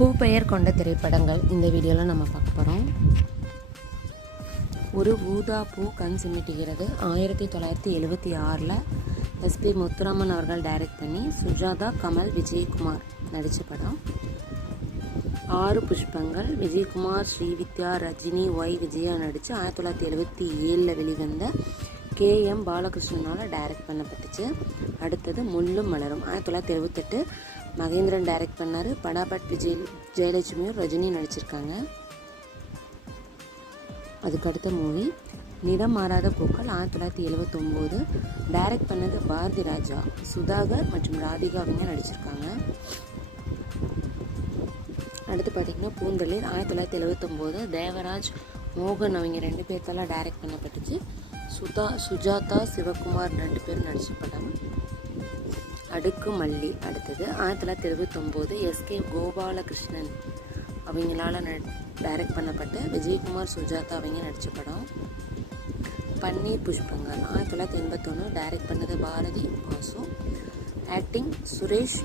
பூ பெயர் கொண்ட திரைப்படங்கள் இந்த வீடியோவில் நம்ம பார்க்க போகிறோம். ஒரு ஊதா பூ கண் சிமிட்டுகிறது 1976 எஸ்பி முத்துராமன் அவர்கள் டைரக்ட் பண்ணி சுஜாதா, கமல், விஜயகுமார் நடித்த படம். 6 புஷ்பங்கள் விஜயகுமார், ஸ்ரீவித்யா, ரஜினி, ஒய் விஜயா நடித்து 1977 வெளிவந்த KM பாலகிருஷ்ணனால் டைரக்ட் பண்ணப்பட்டுச்சு. அடுத்தது முள்ளும் மலரும் 1978 மகேந்திரன் டைரக்ட் பண்ணார். படாபட் ஜெயலட்சுமியும் ரஜினி நடிச்சிருக்காங்க. அதுக்கு அடுத்த மூவி நிறம் மாறாத பூக்கள் 1979 டைரக்ட் பண்ணது பாரதி ராஜா, சுதாகர் மற்றும் ராதிகா அவங்க நடிச்சிருக்காங்க. அடுத்து பார்த்திங்கன்னா பூந்தளிர் 1979 தேவராஜ், மோகன் அவங்க 2 பேர்த்தால டைரக்ட் பண்ணப்பட்டுச்சு. சுஜாதா, சிவகுமார் 2 பேரும் நடிச்ச படம். அடுக்கு மல்லி அடுத்தது 1979 SK கோபாலகிருஷ்ணன் அவங்களால டைரக்ட் பண்ணப்பட்ட விஜயகுமார், சுஜாதா அவங்க நடித்த படம். பன்னீர் புஷ்பங்கள் 1981 டைரக்ட் பண்ணது Bharathi Vasu, acting Suresh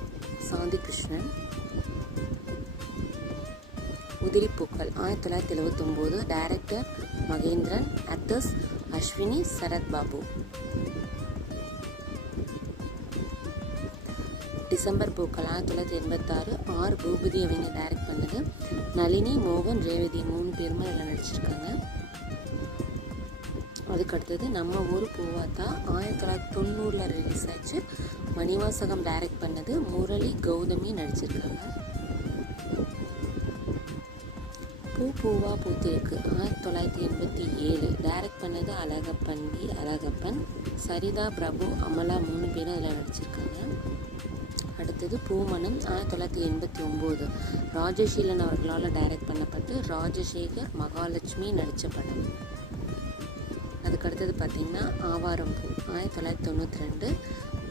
Shanthi Krishnan. Uthiripookkal 1979 director Mahendran, actors Ashwini, Sarath Babu. December Pookkal 1986 R Boopathi அவங்க டைரக்ட் பண்ணது. நளினி, மோகன், ரேவதி 3 பேருமே எல்லாம் நடிச்சிருக்காங்க. அதுக்கடுத்தது நம்ம ஊர் பூவாத்தா 1990 ரிலீஸ் ஆச்சு. மணிவாசகம் டைரக்ட் பண்ணது. முரளி, கௌதமி நடிச்சிருக்காங்க. பூ பூவா பூத்திருக்கு 1987 டைரக்ட் பண்ணது அழகப்பன், சரிதா, பிரபு, அமலா 3 பேரும் அதில் நடிச்சிருக்காங்க. அடுத்தது பூமணம் 1989 ராஜசீலன் அவர்களால் டைரக்ட் பண்ணப்பட்டு ராஜசேகர், மகாலட்சுமி நடித்த படம். அதுக்கடுத்தது பார்த்திங்கன்னா ஆவாரம்பூ 1992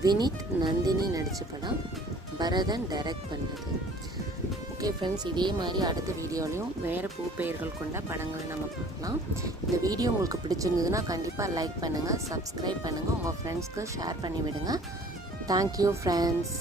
வினித், நந்தினி நடித்த படம். பரதன் டைரக்ட் பண்ணது. ஓகே ஃப்ரெண்ட்ஸ், இதே மாதிரி அடுத்த வீடியோலையும் வேறு பூ பெயர்கள் கொண்ட படங்களை நம்ம பார்க்கலாம். இந்த வீடியோ உங்களுக்கு பிடிச்சிருந்ததுன்னா கண்டிப்பாக லைக் பண்ணுங்கள், சப்ஸ்கிரைப் பண்ணுங்கள், உங்கள் ஃப்ரெண்ட்ஸ்க்கு ஷேர் பண்ணி விடுங்க. Thank you friends.